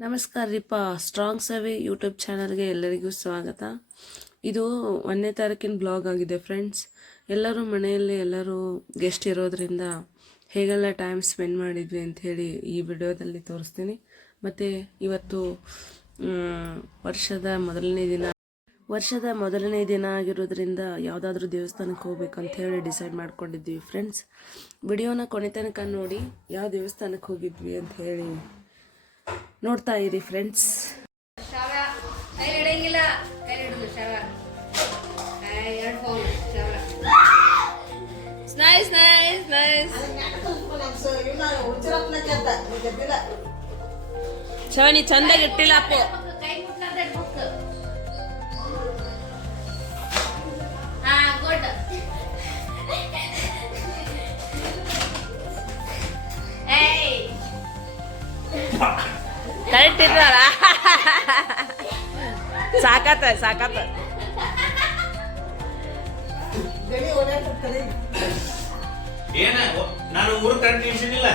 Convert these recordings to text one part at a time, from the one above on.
ನಮಸ್ಕಾರ ರೀಪ ಸ್ಟ್ರಾಂಗ್ ಸವಿ ಯೂಟ್ಯೂಬ್ ಚಾನಲ್ಗೆ ಎಲ್ಲರಿಗೂ ಸ್ವಾಗತ. ಇದು 1ನೇ ತಾರೀಕಿನ ಬ್ಲಾಗ್ ಆಗಿದೆ ಫ್ರೆಂಡ್ಸ್. ಎಲ್ಲರೂ ಮನೆಯಲ್ಲಿ ಎಲ್ಲರೂ ಗೆಸ್ಟ್ ಇರೋದ್ರಿಂದ ಹೇಗೆಲ್ಲ ಟೈಮ್ ಸ್ಪೆಂಡ್ ಮಾಡಿದ್ವಿ ಅಂಥೇಳಿ ಈ ವಿಡಿಯೋದಲ್ಲಿ ತೋರಿಸ್ತೀನಿ. ಮತ್ತು ಇವತ್ತು ವರ್ಷದ ಮೊದಲನೇ ದಿನ ಆಗಿರೋದ್ರಿಂದ ಯಾವುದಾದ್ರೂ ದೇವಸ್ಥಾನಕ್ಕೆ ಹೋಗ್ಬೇಕಂತ ಹೇಳಿ ಡಿಸೈಡ್ ಮಾಡ್ಕೊಂಡಿದ್ವಿ ಫ್ರೆಂಡ್ಸ್. ವಿಡಿಯೋನ ಕೊನೆ ತನಕ ನೋಡಿ ಯಾವ ದೇವಸ್ಥಾನಕ್ಕೆ ಹೋಗಿದ್ವಿ ಅಂತ ಹೇಳಿ ನೋಡ್ತಾ ಇರಿ ಫ್ರೆಂಡ್ಸ್. ಶವನಿ ಚಂದಾಗಿ ಇಟ್ಟಿಲ್ಲ ಅಪ್ಪು. ಕರೆಕ್ಟ್ ಇರ್ತಾರ ಸಾಕತ್ತ ನಾನು ಊರು ಕಂಡಿಲ್ಲ.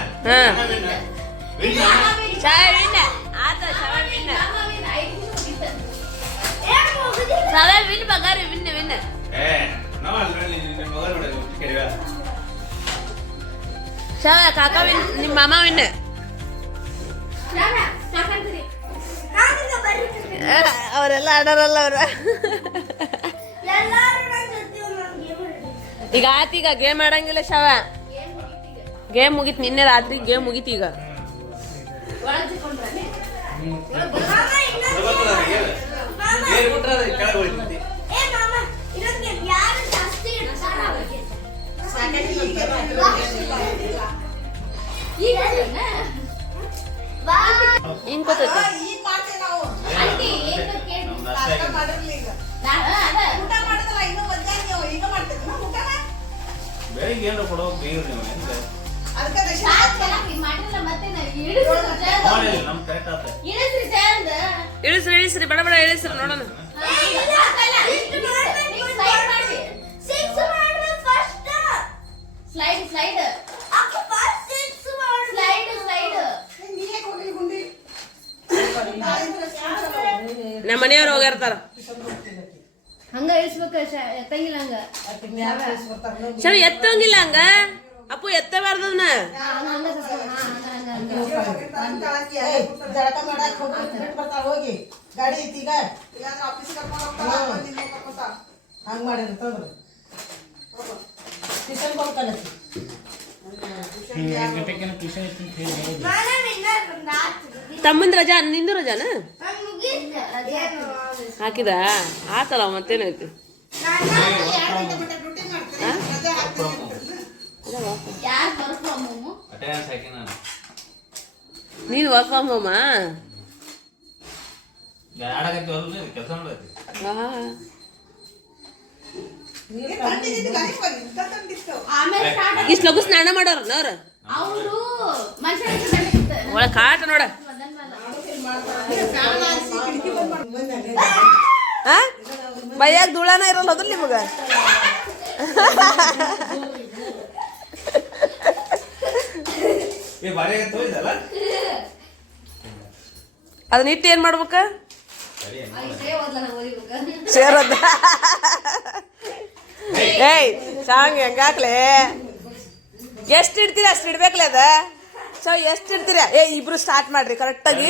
ಕಾಕ ನಿಮ್ಮ ಮಾಮ ವಿನ್. ಅವರೆಲ್ಲ ಆಡೋರಲ್ಲ ಅವ್ರ. ಈಗ ಆತೀಗ ಗೇಮ್ ಆಡಂಗಿಲ್ಲ ಶವ. ಗೇಮ್ ಮುಗೀತು, ನಿನ್ನೆ ರಾತ್ರಿ ಗೇಮ್ ಮುಗೀತು. ಈಗ ಹಿಂಗ್ ಗೊತ್ತೈತಿ. ಬೆಳಿಗ್ಗೆ ಏನು ಕೊಡೋ ಬೇಗ ನೀವು ಇಳಿಸ್ರಿ ಬಡ ಬಡ ಇಳಿಸ್ರಿ ನೋಡೋಣ. ನಮ್ಮ ಮನೆಯವ್ರು ಹೋಗಿರ್ತಾರ. ಹಂಗ ಇಳಿಸ್ಬೇಕ ಎತ್ತಂಗಿಲ್ಲ. ಹಂಗ ಚಲ ಎತ್ತಂಗಿಲ್ಲ. ಹಂಗ ಅಪ್ಪು ಎತ್ತಬಾರ್ದನ್ನ. ಹೋಗಿ ಗಾಡಿ ಐತಿ ಹಂಗ ಮಾಡಿರ್ತಂದ್ರ ಟ್ಯೂಷನ್ ಹೋಗ್ತಾನತಿ. ತಮ್ಮಂದ ರಜಾ ನಿಂದು ರಜಾನ ಹಾಕಿದ ಆತಲ್ಲ ಮತ್ತೇನೈತಿ. ನೀನ್ ವರ್ಕ್ ಫ್ರಮ್ ಹೋಮ. ಇಷ್ಟು ಲಘು ಸ್ನಾನ ಮಾಡೋರ ಒಳ ಕಾಟ ನೋಡ. ಬೈಯಾಗ ಧೂಳಾನ ಇರಲ್ಲ ಅದ್ರ ನಿಮಗ. ಅದನ್ನ ಇಟ್ಟು ಏನ್ ಮಾಡ್ಬೇಕ? ಸೇರೋದ. ಏಯ್ ಸಾಂಗ್ ಹೆಂಗಾಕ್ಲೆ ಎಷ್ಟು ಇಡ್ತೀರಿ ಅಷ್ಟು ಇಡ್ಬೇಕಲ್ಲ ಅದ. ಸೊ ಎಷ್ಟು ಇಡ್ತೀರ? ಇಬ್ರು ಸ್ಟಾರ್ಟ್ ಮಾಡ್ರಿ ಕರೆಕ್ಟಾಗಿ.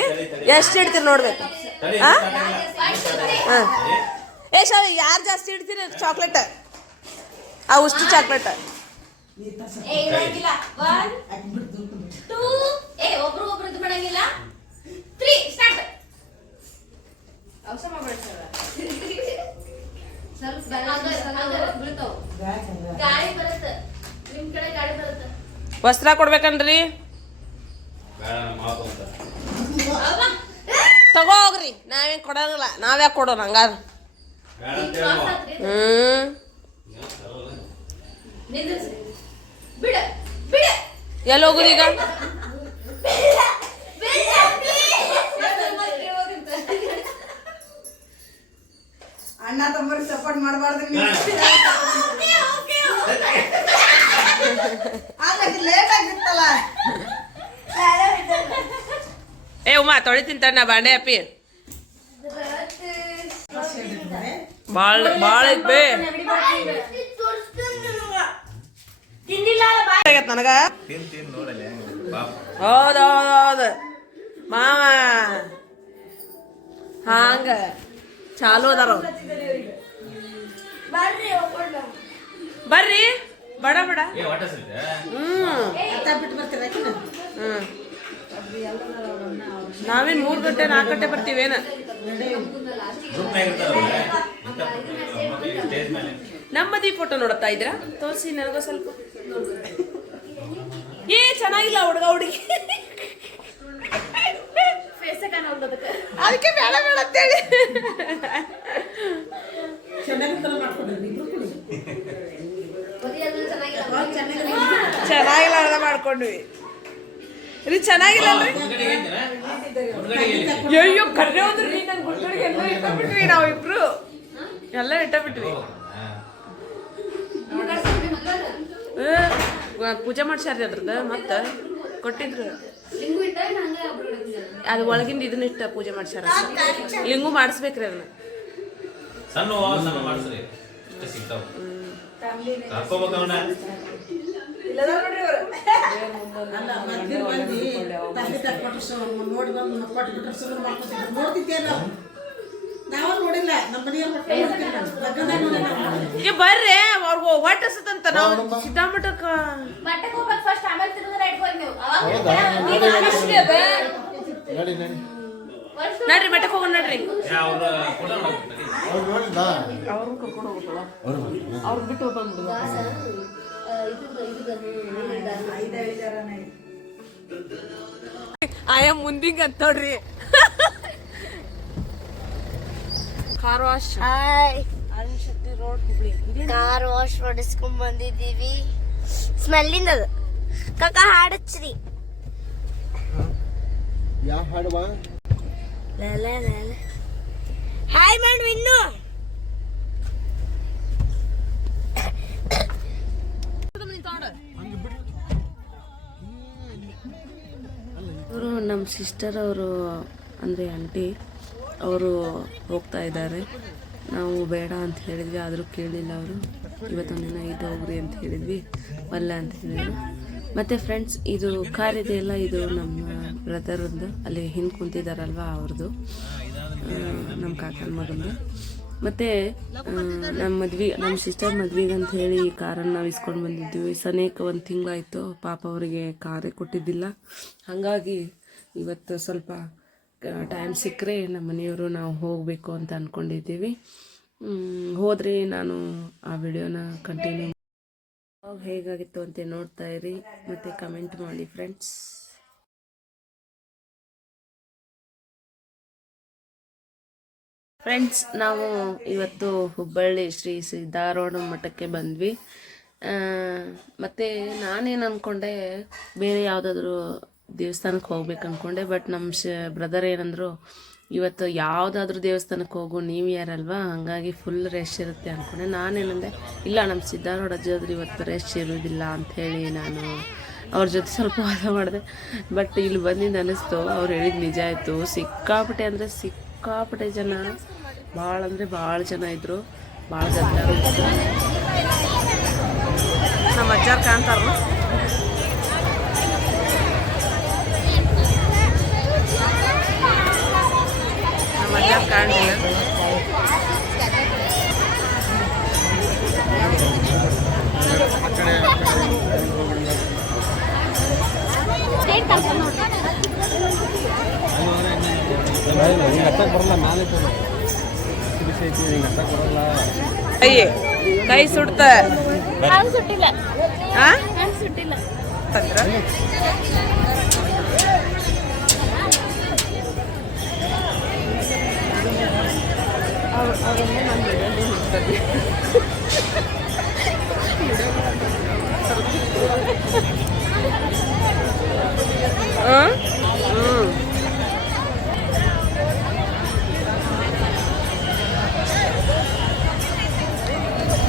ಎಷ್ಟು ಇಡ್ತೀರಿ ನೋಡ್ಬೇಕು. ಶಾವ್ ಯಾರು ಜಾಸ್ತಿ ಇಡ್ತೀರಿ ಚಾಕ್ಲೇಟ್? ಅಷ್ಟು ಚಾಕ್ಲೇಟ್ ವಸ್ತ್ರ ಕೊಡ್ಬೇಕನ್ರಿ? ತಗೋಗ್ರಿ, ನಾವೇನ್ ಕೊಡೋದಿಲ್ಲ. ನಾವ್ಯಾಕೆ ಕೊಡೋಣ ಹಂಗಾರ? ಎಲ್ಲಿ ಹೋಗುದು ಈಗ? ಅಣ್ಣ ತಮ್ಮರಿಗೆ ಸಪೋರ್ಟ್ ಮಾಡಬಾರ್ದು. ಲೇಟ್ ಆಗಿತ್ತಲ್ಲ. ಏ ಉಮ ತೊಳಿತೀನಿ ತಣ್ಣ ಬಾಂಡೆ ಅಪ್ಪಿ ಭಾಳ ಐತ್ ಬೇ ನನಗ ಹೌದೌದೌದು ಮಾವ ಹಂಗ ಚಾಲು ಅದಾರ ಬರ್ರಿ ಬಡ ಬಡ ನಾವೇನ್ 3 ಗಂಟೆ 4 ಗಂಟೆ ಬರ್ತೀವೇನ ನಮ್ಮ ಮದ್ವಿ ಫೋಟೋ ನೋಡತ್ತಾ ಇದ್ರ ತೋರಿಸಿ ನನಗ ಸ್ವಲ್ಪ ಏ ಚೆನ್ನಾಗಿಲ್ಲ ಹುಡುಗ ಹುಡುಗಿ ಅದಕ್ಕೆ ಬೇಡ ಬೇಡ ಅಂತೇಳಿ ಚೆನ್ನಾಗಿಲ್ಲ ಅರ್ಧ ಮಾಡ್ಕೊಂಡ್ವಿ ಇದು ಚೆನ್ನಾಗಿಲ್ಲ ಅಯ್ಯೋ ಕರ್ರೆ ಹೋದ್ರಿ ನನ್ ಗುಡ್ಗಳಿಗೆ ಎಲ್ಲ ಇಟ್ಟಬಿಟ್ವಿ ನಾವಿಬ್ರು ಎಲ್ಲ ಇಟ್ಟಬಿಟ್ವಿ ಪೂಜೆ ಮಾಡ್ಸ್ಯಾರ್ರಿ ಅದ್ರದ್ದು ಮತ್ತೆ ಕೊಟ್ಟಿದ್ರು ಅದು ಒಳಗಿಂದ ಇದನ್ನ ಇಷ್ಟ ಪೂಜೆ ಮಾಡ್ಸ್ಯಾರ ಲಿಂಗು ಮಾಡಿಸ್ಬೇಕ್ರಿ ಅದನ್ನ ಸಣ್ಣ ಮಾಡಿಸ್ರಿ ಸಿಗ್ತಾವ ಬರ್ರಿ ಅವ್ರಿಗೆ ಹೊಟ್ಟಸತಂತ ನಾವು ಸಿದ್ದಾಮಠಕ್ಕ ನಡ್ರಿ ಮಠಕ್ಕೆ ಹೋಗೋಣ ನಡ್ರಿ ಅವ್ರು ಬಿಟ್ಟು ಬಂದ್ಬಿಡು ಆಯ ಮುಂದಿಂಗ ಅಂತ ನೋಡ್ರಿ ಕಾರ್ ವಾಶ್ ಶಕ್ತಿ ರೋಡ್ ಹುಬ್ಳಿ ಕಾರ್ ವಾಶ್ ಹೊಡಿಸ್ಕೊಂಡ್ ಬಂದಿದ್ದೀವಿ ಸ್ಮೆಲ್ಲಿಂದ ಅದು ಕಾಕ ಹಾಡಚ್ರಿ ಯಾವ ಹಾಡುವ ಹಾಯ್ ಮಾಡು ಇನ್ನು ಅವರು ನಮ್ಮ ಸಿಸ್ಟರ್ ಅವರು ಅಂದರೆ ಆಂಟಿ ಅವರು ಹೋಗ್ತಾ ಇದ್ದಾರೆ ನಾವು ಬೇಡ ಅಂತ ಹೇಳಿದ್ವಿ ಆದರೂ ಕೇಳಲಿಲ್ಲ ಅವರು ಇವತ್ತೊಂದು ದಿನ ಇದು ಹೋಗ್ರಿ ಅಂತ ಹೇಳಿದ್ವಿ ಬಲ್ಲ ಅಂತ ಹೇಳಿದ್ರು ಮತ್ತು ಫ್ರೆಂಡ್ಸ್ ಇದು ಕಾರ್ ಇದೆಯಲ್ಲ ಇದು ನಮ್ಮ ಬ್ರದರ್ದು ಅಲ್ಲಿ ಹಿಂದೆ ಕುಂತಿದ್ದಾರಲ್ವ ಅವ್ರದ್ದು ನಮ್ಮ ಕಾಕನ ಮಗಂದು ಮತ್ತು ನಮ್ಮ ಸಿಸ್ಟರ್ ಮದ್ವೆಗೆ ಅಂತ ಹೇಳಿ ಈ ಕಾರನ್ನು ನಾವು ಇಸ್ಕೊಂಡು ಬಂದಿದ್ವಿ ಸನೇಕ 1 ತಿಂಗಳಾಯಿತು ಪಾಪ ಅವರಿಗೆ ಕಾರೇ ಕೊಟ್ಟಿದ್ದಿಲ್ಲ ಹಾಗಾಗಿ ಇವತ್ತು ಸ್ವಲ್ಪ ಟೈಮ್ ಸಿಕ್ಕರೆ ನಮ್ಮ ಮನೆಯವರು ನಾವು ಹೋಗಬೇಕು ಅಂತ ಅಂದ್ಕೊಂಡಿದ್ದೀವಿ ಹೋದರೆ ನಾನು ಆ ವಿಡಿಯೋನ ಕಂಟಿನ್ಯೂ ಹೇಗಾಗಿತ್ತು ಅಂತ ನೋಡ್ತಾ ಇರಿ ಮತ್ತು ಕಮೆಂಟ್ ಮಾಡಿ ಫ್ರೆಂಡ್ಸ್. ನಾವು ಇವತ್ತು ಹುಬ್ಬಳ್ಳಿ ಶ್ರೀ ಸಿದ್ದಾರೂಢ ಮಠಕ್ಕೆ ಬಂದ್ವಿ. ಮತ್ತು ನಾನೇನು ಅಂದ್ಕೊಂಡೆ ಬೇರೆ ಯಾವುದಾದ್ರೂ ದೇವಸ್ಥಾನಕ್ಕೆ ಹೋಗ್ಬೇಕು ಅಂದ್ಕೊಂಡೆ. ಬಟ್ ನಮ್ಮ ಬ್ರದರ್ ಏನಂದರು ಇವತ್ತು ಯಾವುದಾದ್ರೂ ದೇವಸ್ಥಾನಕ್ಕೆ ಹೋಗು ನೀವು ಯಾರಲ್ವಾ ಹಾಗಾಗಿ ಫುಲ್ ರೆಶ್ ಇರುತ್ತೆ ಅಂದ್ಕೊಂಡೆ. ನಾನೇನಂದೆ ಇಲ್ಲ ನಮ್ಮ ಸಿದ್ದಾರೂಢ ಅಜ್ಜಾದ್ರೆ ಇವತ್ತು ರೆಶ್ ಇರೋದಿಲ್ಲ ಅಂಥೇಳಿ ನಾನು ಅವ್ರ ಜೊತೆ ಸ್ವಲ್ಪ ವಾದ ಮಾಡಿದೆ. ಬಟ್ ಇಲ್ಲಿ ಬಂದಿದ್ದು ಅನ್ನಿಸ್ತು ಅವ್ರು ಹೇಳಿದ್ದು ನಿಜ ಆಯಿತು. ಸಿಕ್ಕಾಪಟ್ಟೆ ಅಂದರೆ ಸಿಕ್ಕಾಪಟ್ಟೆ ಜನ, ಭಾಳ ಅಂದರೆ ಭಾಳ ಜನ ಇದ್ದರು, ಭಾಳ ಗದ್ದಲ ಇತ್ತು. ನಮ್ಮ ಅಜ್ಜಾರು ಕಾಣ್ತಾರಲ್ಲ ನಮ್ಮ ಅಜ್ಜಾರು ಕಾಣಲಿಲ್ಲ. ಕೈ ಸುಡ್ತ ಸುಟ್ಟಿಲ್ಲ ಸುಟ್ಟಿಲ್ಲ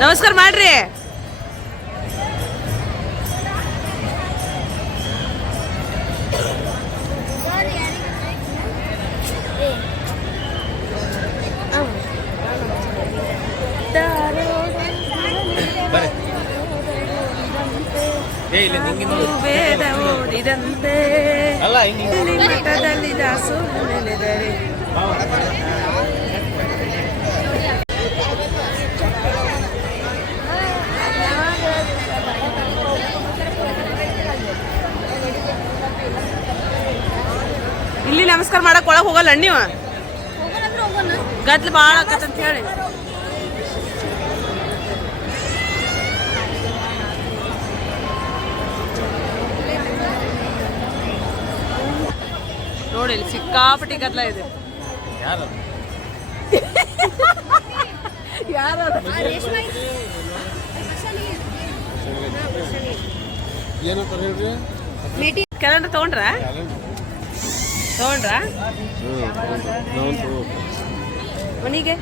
ನಮಸ್ಕಾರ ಮಾಡ್ರಿ. ಏ ಇಲ್ಲ ನಿಂಗಿನ ವೇದ ಓದಿದಂತೆ ಅಲ್ಲ ಹಿಂಗೆ ಇಲ್ಲಿ ಮಠದಲ್ಲಿ ದಾಸು ನೆನೆದರೆ ಇಲ್ಲಿ ನಮಸ್ಕಾರ ಮಾಡಕ್ ಒಳಗ್ ಹೋಗಲ್ಲ ನೀವು ಗದ್ಲು ಭಾಳ ಆಕತ್ತಂತ ಹೇಳಿ ನೋಡಿ ಇಲ್ಲಿ ಸಿಕ್ಕಾಪಟ್ಟಿ ಗದ್ಲ ಇದೆ ಯಾರು ಯಾರು ಕ್ಯಾಲೆಂಡರ್ ತಗೊಂಡ್ರ ಮನಿಗೆ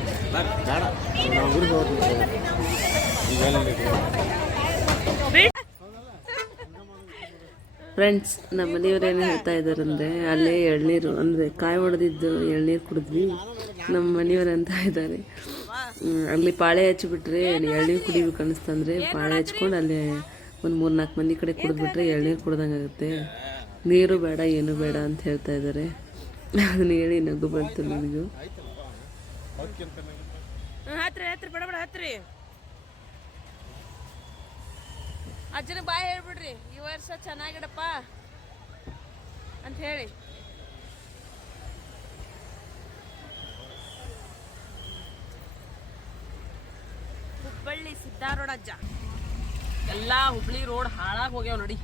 ಫ್ರೆಂಡ್ಸ್ ನಮ್ಮ ಮನೆಯವ್ರು ಏನು ಹೇಳ್ತಾ ಇದ್ದಾರೆ ಅಂದರೆ ಅಲ್ಲೇ ಎಳ್ನೀರು ಅಂದರೆ ಕಾಯಿ ಹೊಡೆದಿದ್ದು ಎಳ್ನೀರು ಕುಡಿದ್ವಿ ನಮ್ಮ ಮನೆಯವ್ರು ಅಂತ ಇದ್ದಾರೆ ಅಲ್ಲಿ ಪಾಳೆ ಹಚ್ಚಿಬಿಟ್ರೆ ಎಳ್ನೀರು ಕುಡಿಬೇಕು ಅನ್ನಿಸ್ತಂದ್ರೆ ಪಾಳೆ ಹಚ್ಕೊಂಡು ಅಲ್ಲಿ ಒಂದು 3-4 ಮಂದಿ ಕಡೆ ಕುಡಿದ್ಬಿಟ್ರೆ ಎಳ್ನೀರು ಕುಡ್ದಂಗೆ ಆಗುತ್ತೆ ನೀರು ಬೇಡ ಏನು ಬೇಡ ಅಂತ ಹೇಳ್ತಾ ಇದ್ದಾರೆ ಅದನ್ನ ಹೇಳಿ ನಗು ಬಂತು ನನಗೂ ಹತ್ರಿ ಬೇಡ ಬೇಡ ಹತ್ರಿ ಅಜ್ಜನ ಬಾಯ್ ಹೇಳ್ಬಿಡ್ರಿ ಈ ವರ್ಷ ಚೆನ್ನಾಗಿಡಪ್ಪ ಅಂತ ಹೇಳಿ ಹುಬ್ಬಳ್ಳಿ ಸಿದ್ದಾರೋಡ್ ಅಜ್ಜ ಎಲ್ಲಾ ಹುಬ್ಳಿ ರೋಡ್ ಹಾಳಾಗಿ ಹೋಗ್ಯಾವ ನೋಡಿ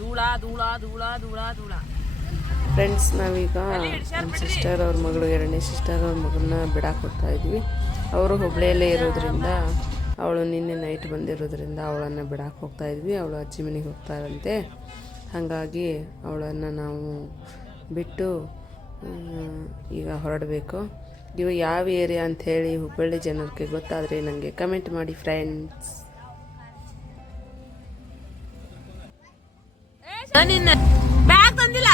ಧೂಳ ಧೂಳ ಧೂಳ ಧೂಳ ಧೂಳ ಫ್ರೆಂಡ್ಸ್ ನಾವೀಗ ನಮ್ಮ ಸಿಸ್ಟರ್ ಅವ್ರ ಮಗಳು 2ನೇ ಸಿಸ್ಟರ್ ಅವ್ರ ಮಗಳನ್ನ ಬಿಡಕ್ಕೆ ಹೋಗ್ತಾ ಇದ್ವಿ ಅವರು ಹುಬ್ಳಿಯಲ್ಲೇ ಇರೋದ್ರಿಂದ ಅವಳು ನಿನ್ನೆ ನೈಟ್ ಬಂದಿರೋದ್ರಿಂದ ಅವಳನ್ನು ಬಿಡಕ್ಕೆ ಹೋಗ್ತಾ ಇದ್ವಿ ಅವಳು ಅಜ್ಜಿ ಮನೆಗೆ ಹೋಗ್ತಾರಂತೆ ಹಾಗಾಗಿ ಅವಳನ್ನು ನಾವು ಬಿಟ್ಟು ಈಗ ಹೊರಡಬೇಕು ಇವು ಯಾವ ಏರಿಯಾ ಅಂಥೇಳಿ ಹುಬ್ಬಳ್ಳಿ ಜನರಿಗೆ ಗೊತ್ತಾದರೆ ನನಗೆ ಕಮೆಂಟ್ ಮಾಡಿ ಫ್ರೆಂಡ್ಸ್ ನಿನ್ನ ಬ್ಯಾಗ್ ತಂದಿಲ್ಲ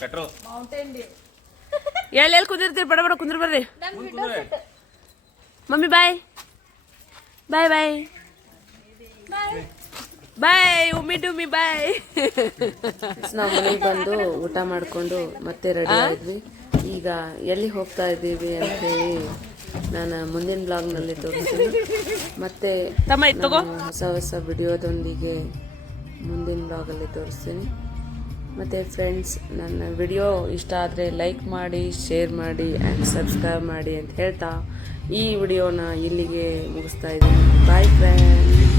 ಪೆಟ್ರೋಲ್ ಎಲ್ಲಿ ಕುಂದಿರ್ತೀರಿ ಬಡ ಬಡ ಕುಂದ್ರ ಬರ್ರಿ ಮಮ್ಮಿ ಬಾಯ್ ಬಾಯ್ ಬಾಯ್ ಬಾಯ್ ಉಮ್ಮಿ ಡುಮ್ಮಿ ಬಾಯ್ ನಾವು ಮನೆಗೆ ಬಂದು ಊಟ ಮಾಡಿಕೊಂಡು ಮತ್ತೆ ರೆಡಿ ಆದ್ವಿ ಈಗ ಎಲ್ಲಿ ಹೋಗ್ತಾ ಇದ್ದೀವಿ ಅಂತ ಹೇಳಿ ನಾನು ಮುಂದಿನ ಬ್ಲಾಗ್ನಲ್ಲಿ ತೋರಿಸ್ತೀನಿ ಮತ್ತೆ ಹೊಸ ಹೊಸ ವಿಡಿಯೋದೊಂದಿಗೆ ಮುಂದಿನ ಬ್ಲಾಗಲ್ಲಿ ತೋರಿಸ್ತೀನಿ ಮತ್ತು ಫ್ರೆಂಡ್ಸ್ ನನ್ನ ವಿಡಿಯೋ ಇಷ್ಟ ಆದರೆ ಲೈಕ್ ಮಾಡಿ ಶೇರ್ ಮಾಡಿ ಆ್ಯಂಡ್ ಸಬ್ಸ್ಕ್ರೈಬ್ ಮಾಡಿ ಅಂತ ಹೇಳ್ತಾ ಈ ವಿಡಿಯೋನ ಇಲ್ಲಿಗೆ ಮುಗಿಸ್ತಾ ಇದ್ದೀನಿ ಬಾಯ್ ಫ್ರೆಂಡ್ಸ್